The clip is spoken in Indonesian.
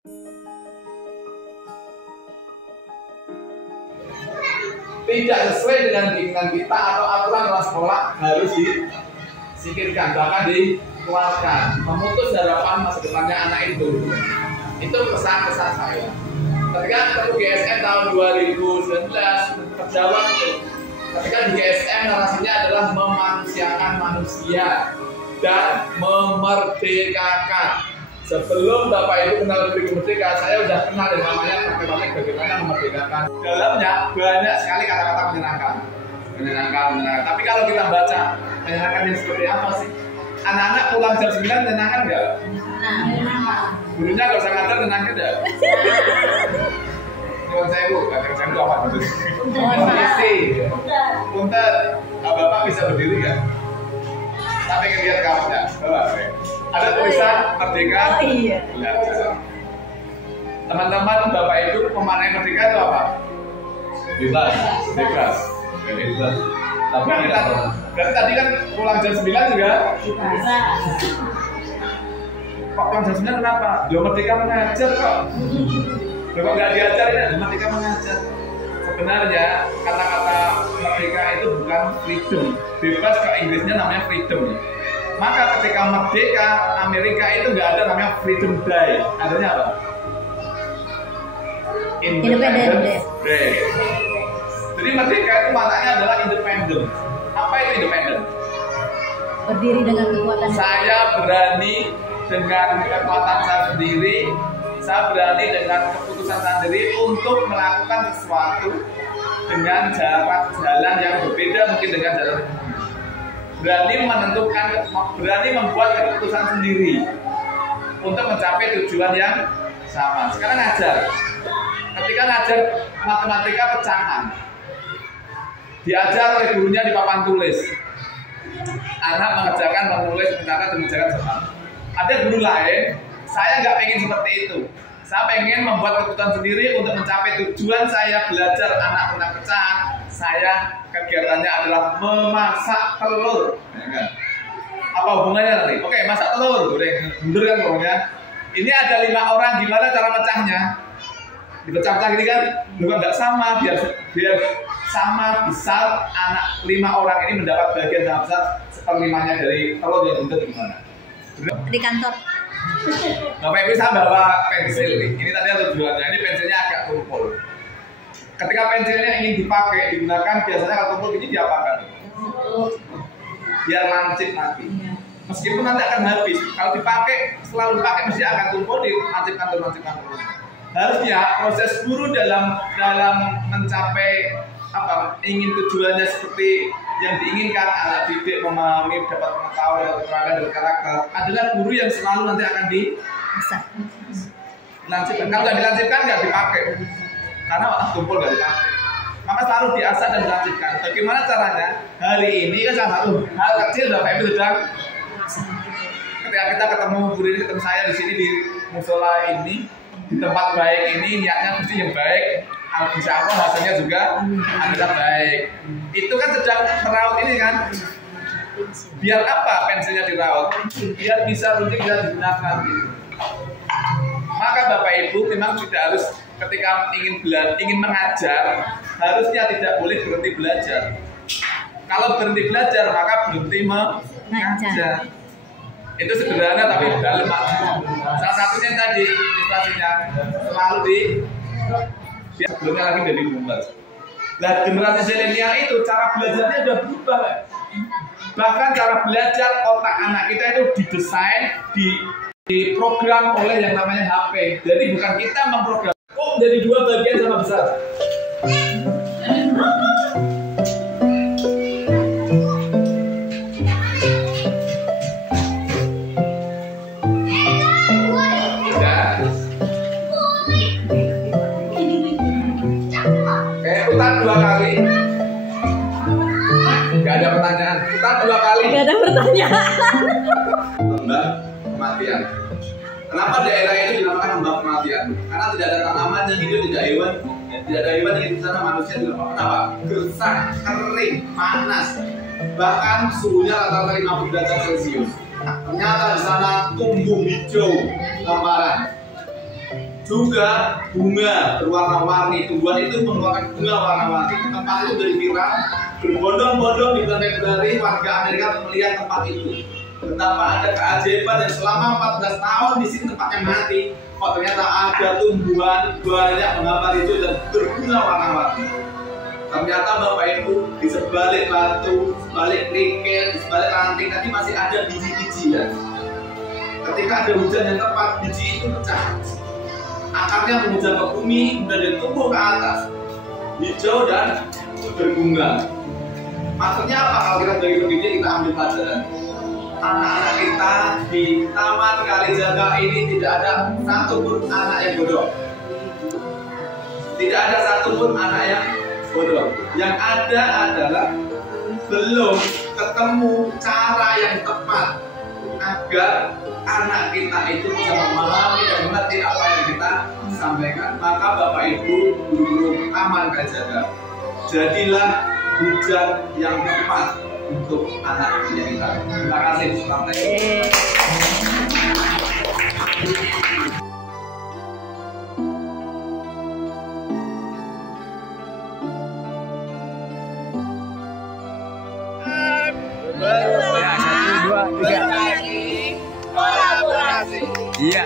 Tidak sesuai dengan keinginan kita atau aturan kelas sekolah harus disingkirkan, bahkan dikeluarkan, memutus harapan masa depannya anak itu. Itu pesan-pesan saya. Ketika ketemu GSM tahun 2019 terjawab itu. Ketika di GSM narasinya adalah memanusiakan manusia dan memerdekakan. Sebelum Bapak Ibu kenal Republik Merdeka, saya sudah kenal dengan namanya praktek-praktek bagaimana memerdekakan. Dalamnya banyak sekali kata-kata menyenangkan. Tapi kalau kita baca menyenangkan yang seperti apa sih? Anak-anak pulang jam 9 menyenangkan nggak? Menyenangkan. Gurunya nggak usah ngajar, menyenangkan nggak? Nyuwun sewu, kadang-kadang itu apa? Kondisi. Punten, Bapak bisa berdiri nggak? Tapi ingin lihat kamu nggak? Ada tulisan merdeka belajar. Teman-teman, Bapak Ibu memaknai merdeka itu apa? Bebas. Tapi berarti tadi kan pulang jam 9 juga? Kok pulang jam 9 kenapa? Dia merdeka mengajar kok. Kok nggak diajar ya? Merdeka mengajar. Sebenarnya kata-kata merdeka itu bukan freedom. Bebas ke Inggrisnya namanya freedom. Maka ketika merdeka Amerika itu nggak ada namanya Freedom Day, adanya apa? Independence Day. Jadi merdeka itu maknanya adalah independen. Apa itu independen? Berdiri dengan kekuatan. Saya berani dengan kekuatan saya sendiri. Saya berani dengan keputusan saya sendiri untuk melakukan sesuatu dengan jalan yang berbeda mungkin dengan jalan berani menentukan, berani membuat keputusan sendiri untuk mencapai tujuan yang sama. Sekarang ngajar. Ketika ngajar matematika pecahan, diajar oleh gurunya di papan tulis. Anak mengerjakan, menulis, mencatat, mengerjakan semua. Ada guru lain, saya nggak pengen seperti itu. Saya pengen membuat keputusan sendiri untuk mencapai tujuan saya belajar anak tentang pecahan. Saya kegiatannya adalah memasak telur, ya kan? Apa hubungannya nanti? Oke, masak telur, goreng, bener kan pokoknya. Ini ada 5 orang, gimana cara pecahnya? Dipecah-pecah gini kan? Juga nggak sama, biar sama besar anak 5 orang ini mendapat bagian sama besar seperlimanya dari telur yang bener gimana? Di kantor. Bapak Ibu, saya bawa pensil nih. Ini tadi tujuannya, ini pensilnya agak tumpul. Ketika pensilnya ingin dipakai, digunakan, biasanya kalau tumpul ini diapakan? Biar lancip nanti. Meskipun nanti akan habis, kalau dipakai, selalu dipakai mesti akan tumpul, dilancipkan terus. Harusnya proses guru dalam mencapai ingin tujuannya seperti yang diinginkan, anak didik memahami, dapat pengetahuan dan keterangan dan karakter, adalah guru yang selalu nanti akan dilancipkan. Kalau nggak dilancipkan, nggak dipakai. Karena tumpul nggak dipakai, maka selalu diasah dan dilancipkan. Bagaimana caranya? Hari ini kan salah satu hal kecil Bapak Ibu sedang ketika kita ketemu guru ini, ketemu saya di sini di musola ini, di tempat baik ini, niatnya mesti yang baik. Insya Allah hasilnya juga adalah baik. Itu kan sedang meraut ini kan. Biar apa pensilnya diraut? Biar bisa runcing bisa digunakan gitu. Maka Bapak Ibu memang tidak harus ketika ingin mengajar, harusnya tidak boleh berhenti belajar. Kalau berhenti belajar maka berhenti mengajar. Itu sederhana tapi dalam makna. Salah satunya tadi ilustrasinya selalu sebelumnya lagi dari Bumbar. Nah, generasi zilenial itu cara belajarnya udah berubah. Bahkan cara belajar otak anak kita itu didesain, diprogram oleh yang namanya HP. Jadi bukan kita memprogram. Dari 2 bagian sama besar. Putar 2 kali. Gak ada pertanyaan. Putar 2 kali. Gak ada pertanyaan. Lembah kematian. Kenapa daerah ini dinamakan lembah kematian? Karena tidak ada tanaman yang hidup, tidak hewan. Tidak ada hewan yang hidup di sana, manusia juga. Kenapa? Gersang, kering, panas. Bahkan suhunya rata-rata 50 derajat Celcius. Ternyata di sana tumbuh hijau, hamparan. Juga bunga berwarna-warni, tumbuhan itu mengeluarkan bunga warna-warni. Tempat itu jadi viral, berbondong-bondong di dari warga Amerika untuk melihat tempat itu. Betapa ada keajaiban dan selama 14 tahun di sini tempatnya mati, kok ternyata ada tumbuhan banyak menggambar itu dan berbunga warna-warni. Ternyata Bapak Ibu di sebalik batu, sebalik kerikil, di sebalik ranting tadi masih ada biji-biji ya. Ketika ada hujan yang tepat, biji itu pecah. Akarnya menghujam ke bumi, kemudian tumbuh ke atas, hijau dan berbunga. Maksudnya apa kalau kita bagi begini kita ambil pelajaran? Anak-anak kita di Taman Kalijaga ini tidak ada satupun anak yang bodoh. Tidak ada satupun anak yang bodoh. Yang ada adalah belum ketemu cara yang tepat agar anak kita itu bisa memahami dan mengerti apa yang kita sampaikan. Maka Bapak Ibu guru-guru Taman Kalijaga, jadilah hujan yang tepat untuk anak kita. Terima kasih. Selamat. Ya, 1, 2, 3. Iya.